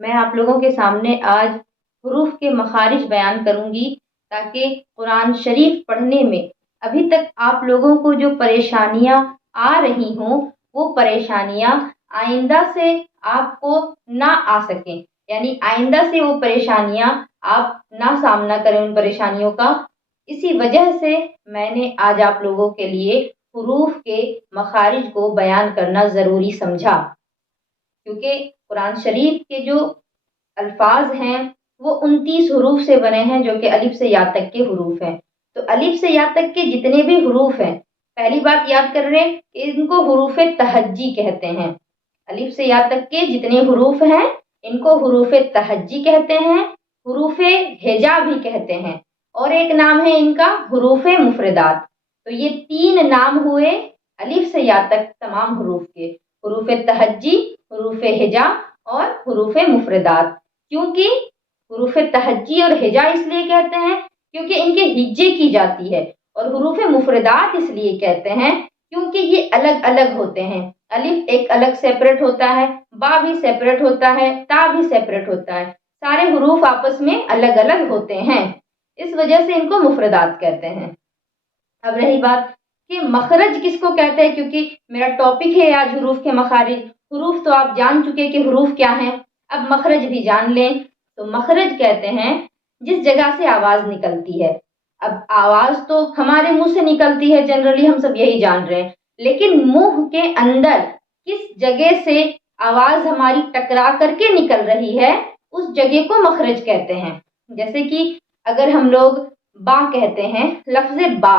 میں آپ لوگوں کے سامنے آج حروف کے مخارج بیان کروں گی تاکہ قرآن شریف پڑھنے میں ابھی تک آپ لوگوں کو جو پریشانیاں آ رہی ہوں وہ پریشانیاں آئندہ سے آپ کو نہ آ سکیں، یعنی آئندہ سے وہ پریشانیاں آپ نہ سامنا کریں ان پریشانیوں کا۔ اسی وجہ سے میں نے آج آپ لوگوں کے لیے حروف کے مخارج کو بیان کرنا ضروری سمجھا، کیونکہ قرآن شریف کے جو الفاظ ہیں وہ 29 حروف سے بنے ہیں، جو کہ الف سے یا تک کے حروف ہیں۔ تو الف سے یا تک کے جتنے بھی حروف ہیں، پہلی بات یاد کر رہے ہیں کہ ان کو حروف تہجی کہتے ہیں۔ الف سے یا تک کے جتنے حروف ہیں ان کو حروف تہجی کہتے ہیں، حروف ہجا بھی کہتے ہیں، اور ایک نام ہے ان کا حروف مفردات۔ تو یہ 3 نام ہوئے الف سے یا تک تمام حروف کے: حروف تہجی، حروف ہجا اور حروف مفردات۔ کیونکہ حروف تہجی اور ہجا اس لیے کہتے ہیں کیونکہ ان کے ہجے کی جاتی ہے، اور حروف مفردات اس لیے کہتے ہیں کیونکہ یہ الگ الگ ہوتے ہیں۔ الف ایک الگ سیپریٹ ہوتا ہے، با بھی سیپریٹ ہوتا ہے، تا بھی سیپریٹ ہوتا ہے، سارے حروف آپس میں الگ الگ ہوتے ہیں، اس وجہ سے ان کو مفردات کہتے ہیں۔ اب رہی بات کہ مخرج کس کو کہتے ہیں، کیونکہ میرا ٹاپک ہے آج حروف کے مخارج۔ حروف تو آپ جان چکے کہ حروف کیا ہیں، اب مخرج بھی جان لیں۔ تو مخرج کہتے ہیں جس جگہ سے آواز نکلتی ہے۔ اب آواز تو ہمارے منہ سے نکلتی ہے، جنرلی ہم سب یہی جان رہے ہیں، لیکن منہ کے اندر کس جگہ سے آواز ہماری ٹکرا کر کے نکل رہی ہے اس جگہ کو مخرج کہتے ہیں۔ جیسے کہ اگر ہم لوگ با کہتے ہیں، لفظ با،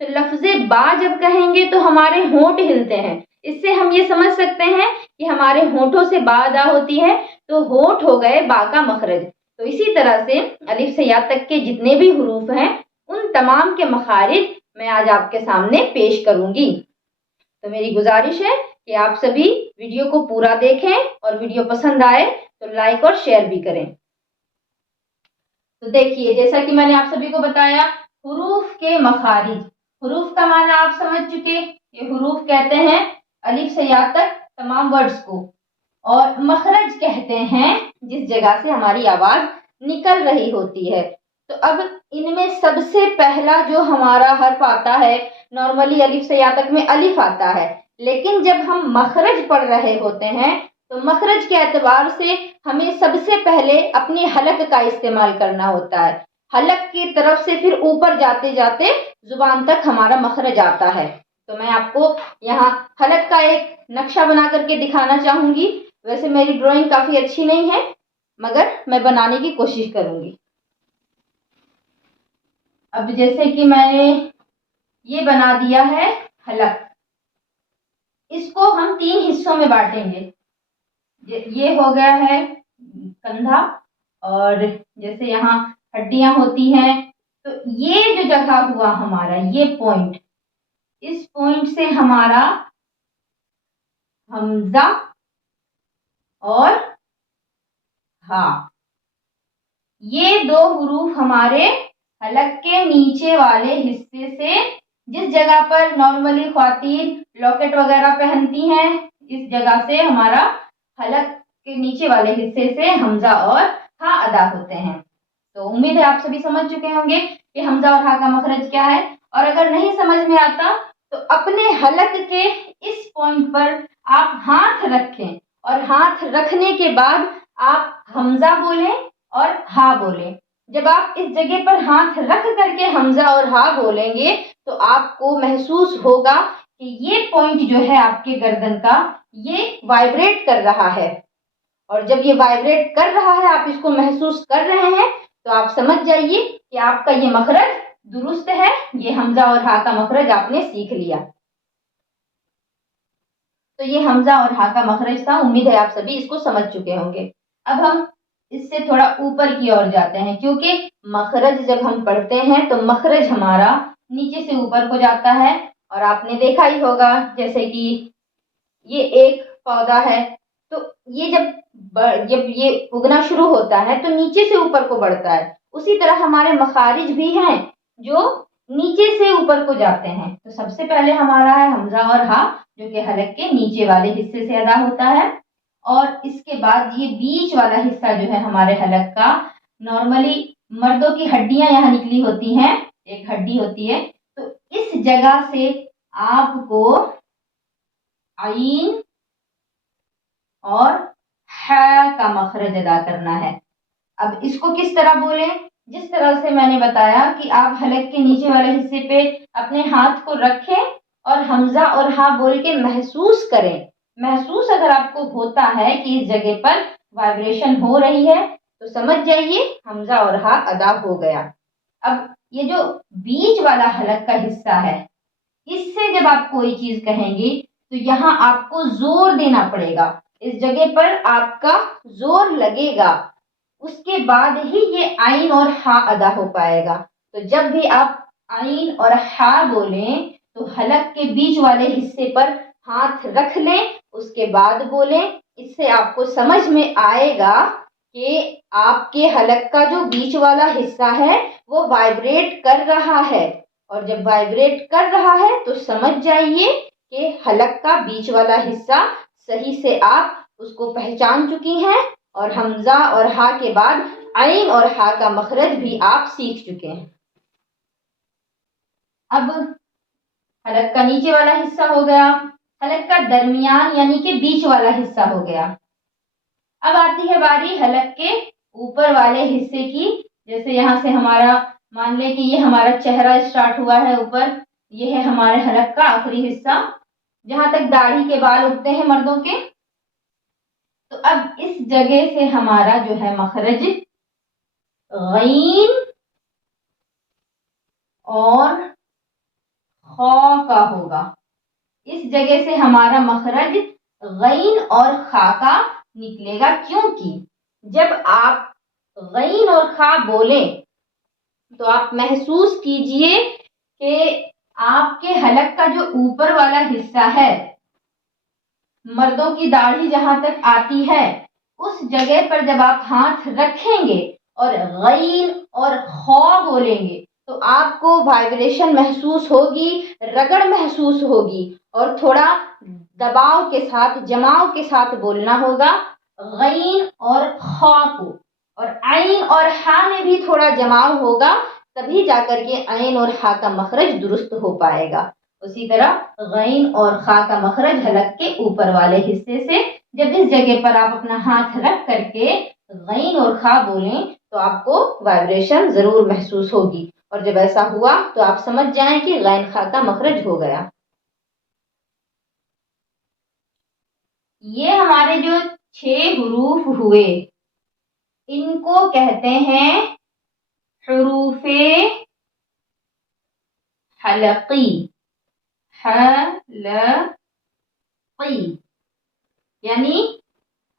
تو لفظ با جب کہیں گے تو ہمارے ہونٹ ہلتے ہیں، اس سے ہم یہ سمجھ سکتے ہیں کہ ہمارے ہونٹوں سے با ادا ہوتی ہے، تو ہونٹ ہو گئے با کا مخرج۔ تو اسی طرح سے الف سے یا تک کے جتنے بھی حروف ہیں ان تمام کے مخارج میں آج آپ کے سامنے پیش کروں گی۔ تو میری گزارش ہے کہ آپ سبھی ویڈیو کو پورا دیکھیں، اور ویڈیو پسند آئے تو لائک اور شیئر بھی کریں۔ تو دیکھیے، جیسا کہ میں نے آپ سبھی کو بتایا، حروف کے مخارج۔ حروف کا معنی آپ سمجھ چکے، یہ حروف کہتے ہیں الف سے یا تک تمام ورڈز کو، اور مخرج کہتے ہیں جس جگہ سے ہماری آواز نکل رہی ہوتی ہے۔ تو اب ان میں سب سے پہلا جو ہمارا حرف آتا ہے، نارملی الف سے یا تک میں الف آتا ہے، لیکن جب ہم مخرج پڑھ رہے ہوتے ہیں تو مخرج کے اعتبار سے ہمیں سب سے پہلے اپنی حلق کا استعمال کرنا ہوتا ہے۔ حلق کی طرف سے پھر اوپر جاتے جاتے زبان تک ہمارا مخرج آتا ہے۔ تو میں آپ کو یہاں حلق کا ایک نقشہ بنا کر کے دکھانا چاہوں گی۔ ویسے میری ڈرائنگ کافی اچھی نہیں ہے، مگر میں بنانے کی کوشش کروں گی۔ اب جیسے کہ میں نے یہ بنا دیا ہے حلق، اس کو ہم 3 حصوں میں بانٹیں گے۔ یہ ہو گیا ہے کندھا، اور جیسے یہاں ہڈیاں ہوتی ہیں، تو یہ جو جگہ ہوا ہمارا یہ پوائنٹ، اس پوائنٹ سے ہمارا حمزہ اور ہا، یہ 2 حروف ہمارے حلق کے نیچے والے حصے سے، جس جگہ پر نارملی خواتین لاکٹ وغیرہ پہنتی ہیں، اس جگہ سے ہمارا حلق کے نیچے والے حصے سے حمزہ اور ہا ادا ہوتے ہیں۔ تو امید ہے آپ سبھی سمجھ چکے ہوں گے کہ حمزہ اور ہا کا مخرج کیا ہے، اور اگر نہیں سمجھ میں آتا تو اپنے حلق کے اس پوائنٹ پر آپ ہاتھ رکھیں، اور ہاتھ رکھنے کے بعد آپ حمزہ بولیں اور ہا بولیں۔ جب آپ اس جگہ پر ہاتھ رکھ کر کے حمزہ اور ہا بولیں گے تو آپ کو محسوس ہوگا کہ یہ پوائنٹ جو ہے آپ کے گردن کا، یہ وائبریٹ کر رہا ہے، اور جب یہ وائبریٹ کر رہا ہے، آپ اس کو محسوس کر رہے ہیں، تو آپ سمجھ جائیے کہ آپ کا یہ مخرج درست ہے، یہ حمزہ اور ہا کا مخرج آپ نے سیکھ لیا۔ تو یہ حمزہ اور ہا کا مخرج تھا، امید ہے آپ سبھی اس کو سمجھ چکے ہوں گے۔ اب ہم اس سے تھوڑا اوپر کی اور جاتے ہیں، کیونکہ مخرج جب ہم پڑھتے ہیں تو مخرج ہمارا نیچے سے اوپر کو جاتا ہے، اور آپ نے دیکھا ہی ہوگا جیسے کہ یہ ایک پودا ہے، تو یہ جب یہ اگنا شروع ہوتا ہے تو نیچے سے اوپر کو بڑھتا ہے، اسی طرح ہمارے مخارج بھی ہیں جو نیچے سے اوپر کو جاتے ہیں۔ تو سب سے پہلے ہمارا ہے حمزہ اور ہا، جو کہ حلق کے نیچے والے حصے سے ادا ہوتا ہے، اور اس کے بعد یہ بیچ والا حصہ جو ہے ہمارے حلق کا، نارملی مردوں کی ہڈیاں یہاں نکلی ہوتی ہیں، ایک ہڈی ہوتی ہے، تو اس جگہ سے آپ کو عین اور ح کا مخرج ادا کرنا ہے۔ اب اس کو کس طرح بولیں؟ جس طرح سے میں نے بتایا کہ آپ حلق کے نیچے والے حصے پہ اپنے ہاتھ کو رکھیں اور حمزہ اور ہا بول کے محسوس کریں۔ محسوس اگر آپ کو ہوتا ہے کہ اس جگہ پر وائبریشن ہو رہی ہے تو سمجھ جائیے حمزہ اور ہا ادا ہو گیا۔ اب یہ جو بیچ والا حلق کا حصہ ہے، اس سے جب آپ کوئی چیز کہیں گی تو یہاں آپ کو زور دینا پڑے گا، اس جگہ پر آپ کا زور لگے گا، اس کے بعد ہی یہ عین اور ہا ادا ہو پائے گا۔ تو جب بھی آپ عین اور ہا بولیں تو حلق کے بیچ والے حصے پر ہاتھ رکھ لیں، اس کے بعد بولیں۔ اس سے آپ کو سمجھ میں آئے گا کہ آپ کے حلق کا جو بیچ والا حصہ ہے وہ وائبریٹ کر رہا ہے، اور جب وائبریٹ کر رہا ہے تو سمجھ جائیے کہ حلق کا بیچ والا حصہ صحیح سے آپ اس کو پہچان چکی ہیں، اور حمزہ اور ہا کے بعد عین اور ہا کا مخرج بھی آپ سیکھ چکے ہیں۔ اب حلق کا نیچے والا حصہ ہو گیا، حلق کا درمیان یعنی کہ بیچ والا حصہ ہو گیا۔ اب آتی ہے باری حلق کے اوپر والے حصے کی۔ جیسے یہاں سے ہمارا مان لیں کہ یہ ہمارا چہرہ اسٹارٹ ہوا ہے اوپر، یہ ہے ہمارے حلق کا آخری حصہ جہاں تک داڑھی کے بال اگتے ہیں مردوں کے۔ تو اب اس جگہ سے ہمارا جو ہے مخرج غین اور خا کا ہوگا۔ اس جگہ سے ہمارا مخرج غین اور خا کا نکلے گا، کیونکہ جب آپ غین اور خا بولیں تو آپ محسوس کیجئے کہ آپ کے حلق کا جو اوپر والا حصہ ہے، مردوں کی داڑھی جہاں تک آتی ہے، اس جگہ پر جب آپ ہاتھ رکھیں گے اور غین اور خا بولیں گے تو آپ کو وائبریشن محسوس ہوگی، رگڑ محسوس ہوگی، اور تھوڑا دباؤ کے ساتھ، جماؤ کے ساتھ بولنا ہوگا غین اور خا کو، اور عین اور ہا میں بھی تھوڑا جماؤ ہوگا، تبھی جا کر کے عین اور ہا کا مخرج درست ہو پائے گا۔ اسی طرح غین اور خا کا مخرج حلق کے اوپر والے حصے سے، جب اس جگہ پر آپ اپنا ہاتھ رکھ کر کے غین اور خا بولیں تو آپ کو وائبریشن ضرور محسوس ہوگی، اور جب ایسا ہوا تو آپ سمجھ جائیں کہ غین خا کا مخرج ہو گیا۔ یہ ہمارے جو 6 حروف ہوئے ان کو کہتے ہیں حروف حلقی، حلقی یعنی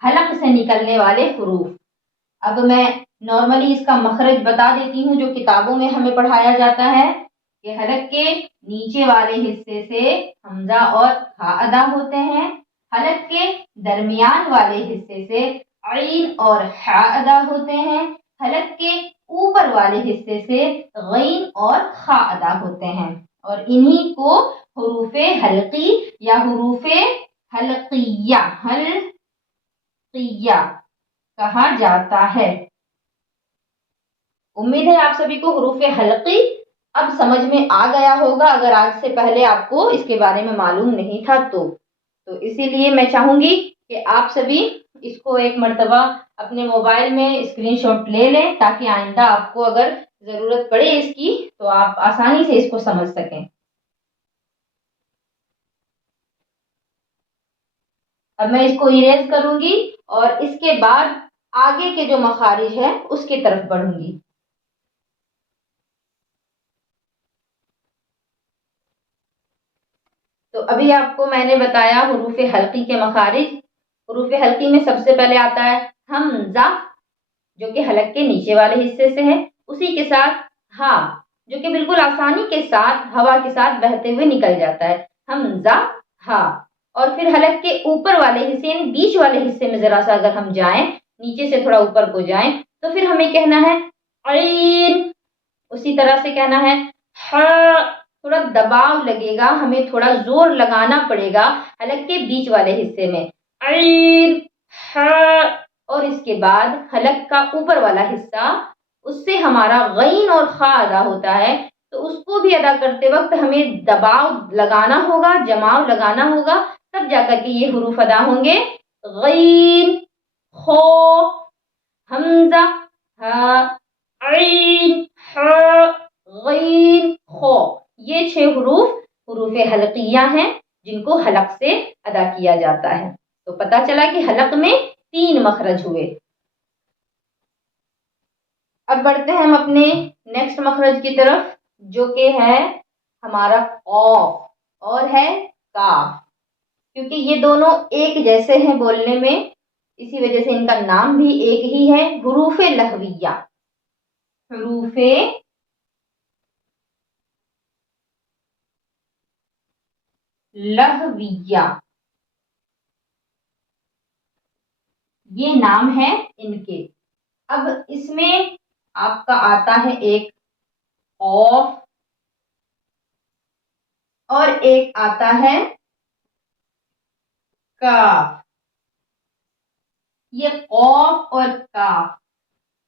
حلق سے نکلنے والے حروف۔ اب میں نارملی اس کا مخرج بتا دیتی ہوں جو کتابوں میں ہمیں پڑھایا جاتا ہے کہ حلق کے نیچے والے حصے سے حمزہ اور ہا ادا ہوتے ہیں، حلق کے درمیان والے حصے سے عین اور ہا ادا ہوتے ہیں، حلق کے اوپر والے حصے سے غین اور خا ادا ہوتے ہیں، اور انہی کو حروف حلقی یا حروف حلقیہ کہا جاتا ہے۔ امید ہے آپ سبھی کو حروف حلقی اب سمجھ میں آ گیا ہوگا، اگر آج سے پہلے آپ کو اس کے بارے میں معلوم نہیں تھا تو اسی لیے میں چاہوں گی کہ آپ سبھی اس کو ایک مرتبہ اپنے موبائل میں اسکرین شاٹ لے لیں، تاکہ آئندہ آپ کو اگر ضرورت پڑے اس کی تو آپ آسانی سے اس کو سمجھ سکیں۔ اب میں اس کو اریز کروں گی اور اس کے بعد آگے کے جو مخارج ہے اس کی طرف بڑھوں گی۔ تو ابھی آپ کو میں نے بتایا حروف حلقی کے مخارج۔ حروف حلقی میں سب سے پہلے آتا ہے حمزہ، جو کہ حلق کے نیچے والے حصے سے ہے، اسی کے ساتھ ہا، جو کہ بالکل آسانی کے ساتھ ہوا کے ساتھ بہتے ہوئے نکل جاتا ہے، حمزہ ہا۔ اور پھر حلق کے اوپر والے حصے یعنی بیچ والے حصے میں ذرا سا اگر ہم جائیں، نیچے سے تھوڑا اوپر کو جائیں، تو پھر ہمیں کہنا ہے عین، اسی طرح سے کہنا ہے ہا، تھوڑا دباؤ لگے گا، ہمیں تھوڑا زور لگانا پڑے گا حلق کے بیچ والے حصے میں، عین ح، اور اس کے بعد حلق کا اوپر والا حصہ، اس سے ہمارا غین اور خا ادا ہوتا ہے، تو اس کو بھی ادا کرتے وقت ہمیں دباؤ لگانا ہوگا، جماؤ لگانا ہوگا، تب جا کر کے یہ حروف ادا ہوں گے۔ غین، خو، حمزہ، ہا، عین، ح، غین، خو، یہ 6 حروف حروف حلقیہ ہیں جن کو حلق سے ادا کیا جاتا ہے۔ تو پتہ چلا کہ حلق میں 3 مخرج ہوئے۔ اب بڑھتے ہیں ہم اپنے نیکسٹ مخرج کی طرف، جو کہ ہے ہمارا قاف اور ہے کاف، کیونکہ یہ دونوں ایک جیسے ہیں بولنے میں، اسی وجہ سے ان کا نام بھی ایک ہی ہے، حروف لہویہ۔ حروف لہویہ، یہ نام ہے ان کے۔ اب اس میں آپ کا آتا ہے ایک قاف اور ایک آتا ہے کاف۔ یہ قاف اور کاف،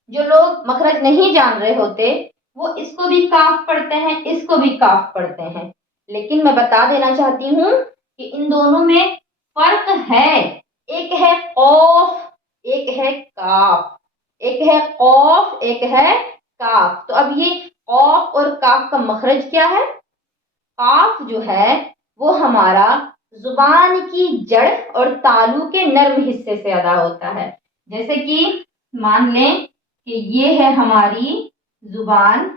جو لوگ مخرج نہیں جان رہے ہوتے وہ اس کو بھی کاف پڑھتے ہیں، اس کو بھی کاف پڑھتے ہیں، لیکن میں بتا دینا چاہتی ہوں کہ ان دونوں میں فرق ہے۔ ایک ہے قاف، ایک ہے کاف، ایک ہے قاف، ایک ہے کاف۔ تو اب یہ قاف اور کاف کا مخرج کیا ہے؟ قاف جو ہے وہ ہمارا زبان کی جڑ اور تالو کے نرم حصے سے ادا ہوتا ہے۔ جیسے کہ مان لیں کہ یہ ہے ہماری زبان،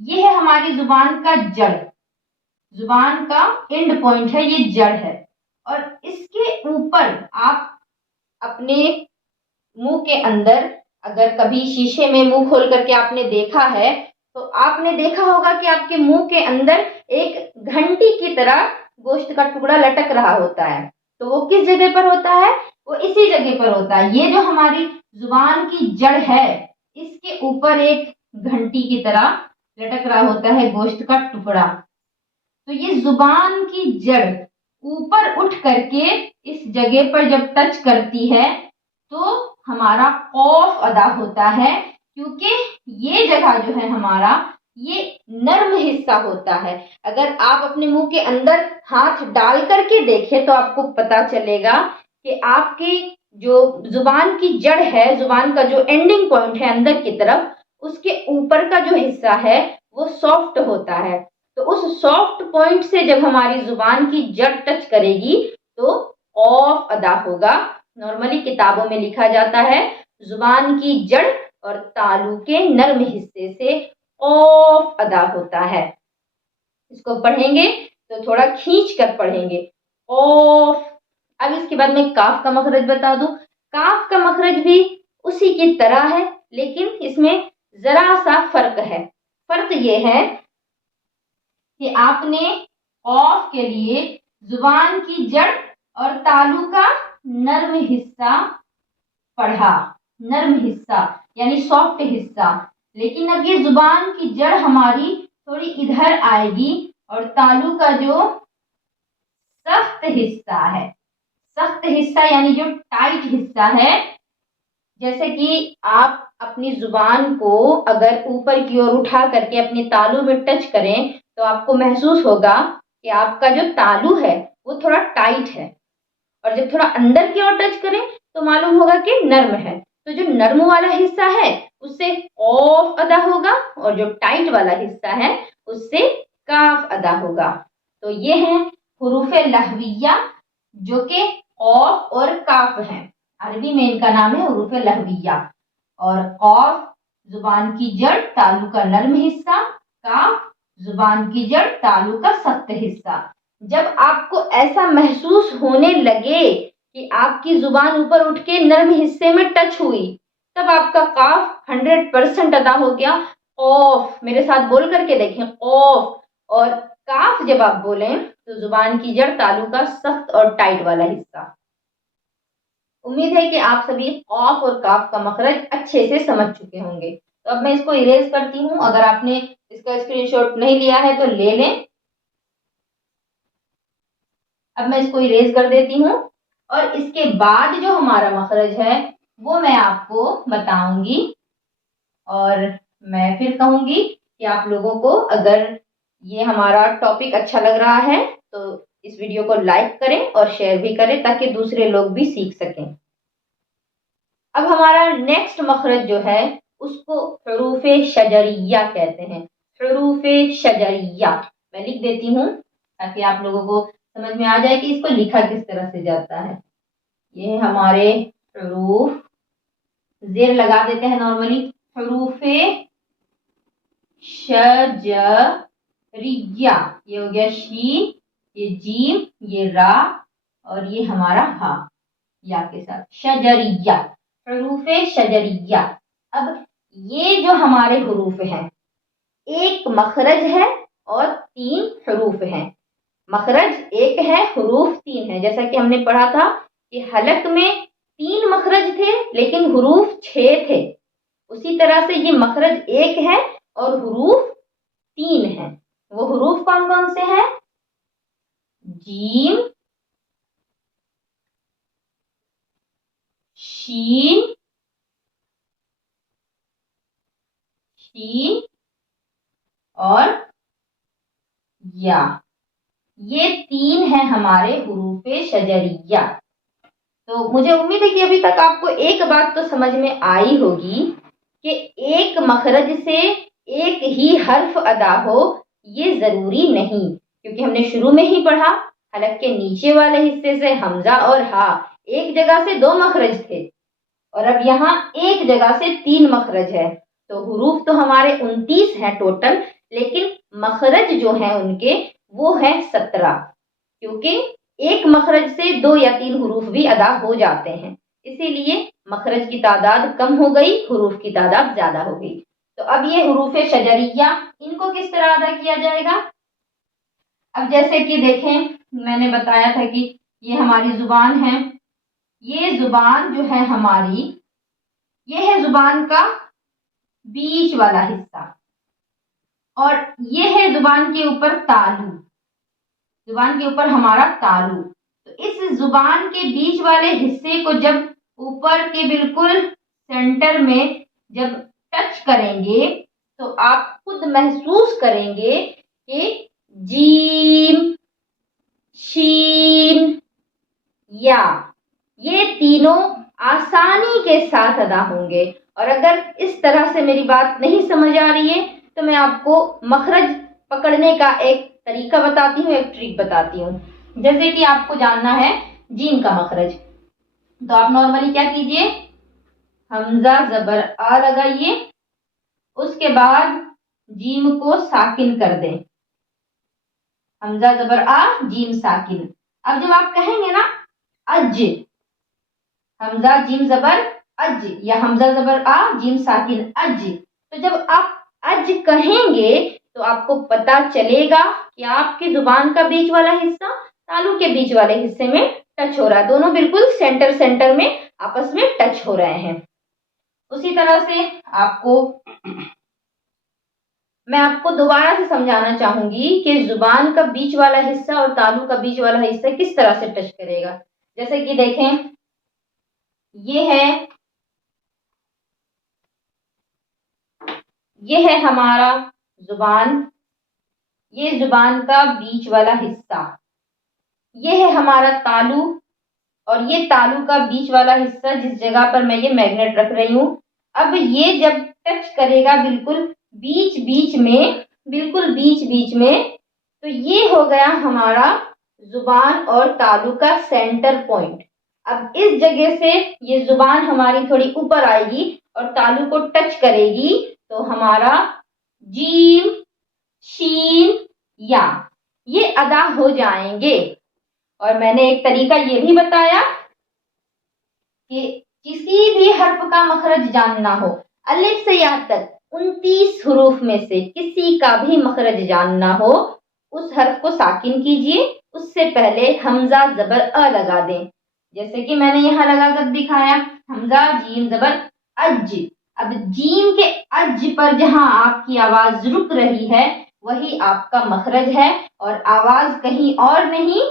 یہ ہے ہماری زبان کا جڑ، زبان کا اینڈ پوائنٹ ہے، یہ جڑ ہے، اور اس کے اوپر آپ اپنے منہ کے اندر، اگر کبھی شیشے میں منہ کھول کر کے آپ نے دیکھا ہے تو آپ نے دیکھا ہوگا کہ آپ کے منہ کے اندر ایک گھنٹی کی طرح گوشت کا ٹکڑا لٹک رہا ہوتا ہے، تو وہ کس جگہ پر ہوتا ہے؟ وہ اسی جگہ پر ہوتا ہے۔ یہ جو ہماری زبان کی جڑ ہے، اس کے اوپر ایک گھنٹی کی طرح لٹک رہا ہوتا ہے گوشت کا ٹکڑا، تو یہ زبان کی جڑ اوپر اٹھ کر کے اس جگہ پر جب ٹچ کرتی ہے تو ہمارا قاف ادا ہوتا ہے، کیونکہ یہ جگہ جو ہے ہمارا، یہ نرم حصہ ہوتا ہے۔ اگر آپ اپنے منہ کے اندر ہاتھ ڈال کر کے دیکھیں تو آپ کو پتا چلے گا کہ آپ کی جو زبان کی جڑ ہے، زبان کا جو اینڈنگ پوائنٹ ہے اندر کی طرف، اس کے اوپر کا جو حصہ ہے وہ سافٹ ہوتا ہے، تو اس سافٹ پوائنٹ سے جب ہماری زبان کی جڑ ٹچ کرے گی تو قاف ادا ہوگا۔ نارملی کتابوں میں لکھا جاتا ہے زبان کی جڑ اور تالو کے نرم حصے سے قاف ادا ہوتا ہے۔ اس کو پڑھیں گے تو تھوڑا کھینچ کر پڑھیں گے، قاف۔ اب اس کے بعد میں کاف کا مخرج بتا دوں۔ کاف کا مخرج بھی اسی کی طرح ہے، لیکن اس میں ذرا سا فرق ہے۔ فرق یہ ہے کہ آپ نے قاف کے لیے زبان کی جڑ اور تالو کا نرم حصہ پڑھا، نرم حصہ یعنی سافٹ حصہ، لیکن اب یہ زبان کی جڑ ہماری تھوڑی ادھر آئے گی اور تالو کا جو سخت حصہ ہے، سخت حصہ یعنی جو ٹائٹ حصہ ہے، جیسے کہ آپ اپنی زبان کو اگر اوپر کی اور اٹھا کر کے اپنے تالو میں ٹچ کریں تو آپ کو محسوس ہوگا کہ آپ کا جو تالو ہے وہ تھوڑا ٹائٹ ہے، اور جب تھوڑا اندر کی اور ٹچ کریں تو معلوم ہوگا کہ نرم ہے۔ تو جو نرم والا حصہ ہے اس سے قاف ادا ہوگا، اور جو ٹائٹ والا حصہ ہے اس سے کاف ادا ہوگا۔ تو یہ ہیں حروف لہویہ، جو کہ قاف اور کاف ہیں۔ عربی میں ان کا نام ہے حروف لہویہ، اور قاف زبان کی جڑ تالو کا نرم حصہ، کاف زبان کی جڑ تالو کا سخت حصہ۔ جب آپ کو ایسا محسوس ہونے لگے کہ آپ کی زبان اوپر اٹھ کے نرم حصے میں ٹچ ہوئی، تب آپ کا قاف 100% ادا ہو گیا۔ قاف میرے ساتھ بول کر کے دیکھیں، قاف، اور کاف جب آپ بولیں تو زبان کی جڑ تالو کا سخت اور ٹائٹ والا حصہ۔ امید ہے کہ آپ سبھی قاف اور کاف کا مخرج اچھے سے سمجھ چکے ہوں گے۔ تو اب میں اس کو اریز کرتی ہوں، اگر آپ نے اس کا اسکرین شاٹ نہیں لیا ہے تو لے لیں۔ اب میں اس کو اریز کر دیتی ہوں اور اس کے بعد جو ہمارا مخرج ہے وہ میں آپ کو بتاؤں گی، اور میں پھر کہوں گی کہ آپ لوگوں کو اگر یہ ہمارا ٹاپک اچھا لگ رہا ہے تو اس ویڈیو کو لائک کریں اور شیئر بھی کریں تاکہ دوسرے لوگ بھی سیکھ سکیں۔ اب ہمارا نیکسٹ مخرج جو ہے اس کو حروف شجریہ کہتے ہیں۔ حروف شجریہ میں لکھ دیتی ہوں تاکہ آپ لوگوں کو سمجھ میں آ جائے کہ اس کو لکھا کس طرح سے جاتا ہے۔ یہ ہمارے حروف، زیر لگا دیتے ہیں نارملی، حروف شجریہ، یہ ہو گیا شین، یہ جیم، یہ را اور یہ ہمارا ہا یا کے ساتھ، شجریہ، حروف شجریہ۔ اب یہ جو ہمارے حروف ہیں ایک مخرج ہے اور 3 حروف ہیں۔ مخرج ایک ہے، حروف 3 ہیں، جیسا کہ ہم نے پڑھا تھا کہ حلق میں 3 مخرج تھے لیکن حروف 6 تھے، اسی طرح سے یہ مخرج ایک ہے اور حروف 3 ہیں۔ وہ حروف کون کون سے ہیں؟ جیم، شین اور یا، یہ 3 ہیں ہمارے حروف شجریہ۔ تو مجھے امید ہے کہ ابھی تک آپ کو ایک بات تو سمجھ میں آئی ہوگی کہ ایک مخرج سے ایک ہی حرف ادا ہو یہ ضروری نہیں، کیونکہ ہم نے شروع میں ہی پڑھا حلق کے نیچے والے حصے سے حمزہ اور ہا ایک جگہ سے 2 مخرج تھے، اور اب یہاں ایک جگہ سے 3 مخرج ہے، تو حروف تو ہمارے 29 ہیں ٹوٹل، لیکن مخرج جو ہیں ان کے وہ ہیں 17، کیونکہ ایک مخرج سے 2 یا 3 حروف بھی ادا ہو جاتے ہیں، اسی لیے مخرج کی تعداد کم ہو گئی، حروف کی تعداد زیادہ ہو گئی۔ تو اب یہ حروف شجریہ، ان کو کس طرح ادا کیا جائے گا؟ اب جیسے کہ دیکھیں، میں نے بتایا تھا کہ یہ ہماری زبان ہے، یہ زبان جو ہے ہماری، یہ ہے زبان کا بیچ والا حصہ، اور یہ ہے زبان کے اوپر تالو، زبان کے اوپر ہمارا تالو۔ تو اس زبان کے بیچ والے حصے کو جب اوپر کے بالکل سینٹر میں جب ٹچ کریں گے تو آپ خود محسوس کریں گے کہ جیم، شین، یا، یہ تینوں آسانی کے ساتھ ادا ہوں گے۔ اور اگر اس طرح سے میری بات نہیں سمجھ آ رہی ہے تو میں آپ کو مخرج پکڑنے کا ایک طریقہ بتاتی ہوں، ایک ٹرک بتاتی ہوں۔ جیسے کہ آپ کو جاننا ہے جیم کا مخرج، تو آپ نارملی کیا کیجئے، حمزہ زبر آ لگائیے، اس کے بعد جیم کو ساکن کر دیں، حمزہ زبر آ، جیم ساکن۔ اب جب آپ کہیں گے نا اج، حمزہ جیم زبر اج، یا حمزہ زبر آ جیم ساکن اج، تو جب آپ اج کہیں گے تو آپ کو پتا چلے گا کہ آپ کی زبان کا بیچ والا حصہ تالو کے بیچ والے حصے میں ٹچ ہو رہا ہے، دونوں بالکل سینٹر میں آپس میں ٹچ ہو رہے ہیں۔ اسی طرح سے میں آپ کو دوبارہ سے سمجھانا چاہوں گی کہ زبان کا بیچ والا حصہ اور تالو کا بیچ والا حصہ کس طرح سے ٹچ کرے گا۔ جیسے کہ دیکھیں، یہ ہے ہمارا زبان، یہ زبان کا بیچ والا حصہ، یہ ہے ہمارا تالو، اور یہ تالو کا بیچ والا حصہ جس جگہ پر میں یہ میگنیٹ رکھ رہی ہوں۔ اب یہ جب ٹچ کرے گا بالکل بیچ بیچ میں، تو یہ ہو گیا ہمارا زبان اور تالو کا سینٹر پوائنٹ۔ اب اس جگہ سے یہ زبان ہماری تھوڑی اوپر آئے گی اور تالو کو ٹچ کرے گی تو ہمارا جیم، شین، یا یہ ادا ہو جائیں گے۔ اور میں نے ایک طریقہ یہ بھی بتایا کہ کسی بھی حرف کا مخرج جاننا ہو، الف سے یا تک 29 حروف میں سے کسی کا بھی مخرج جاننا ہو، اس حرف کو ساکن کیجئے، اس سے پہلے حمزہ زبر ا لگا دیں، جیسے کہ میں نے یہاں لگا کر دکھایا، حمزہ جیم زبر اج۔ اب جیم کے اج پر جہاں آپ کی آواز رک رہی ہے وہی آپ کا مخرج ہے، اور آواز کہیں اور نہیں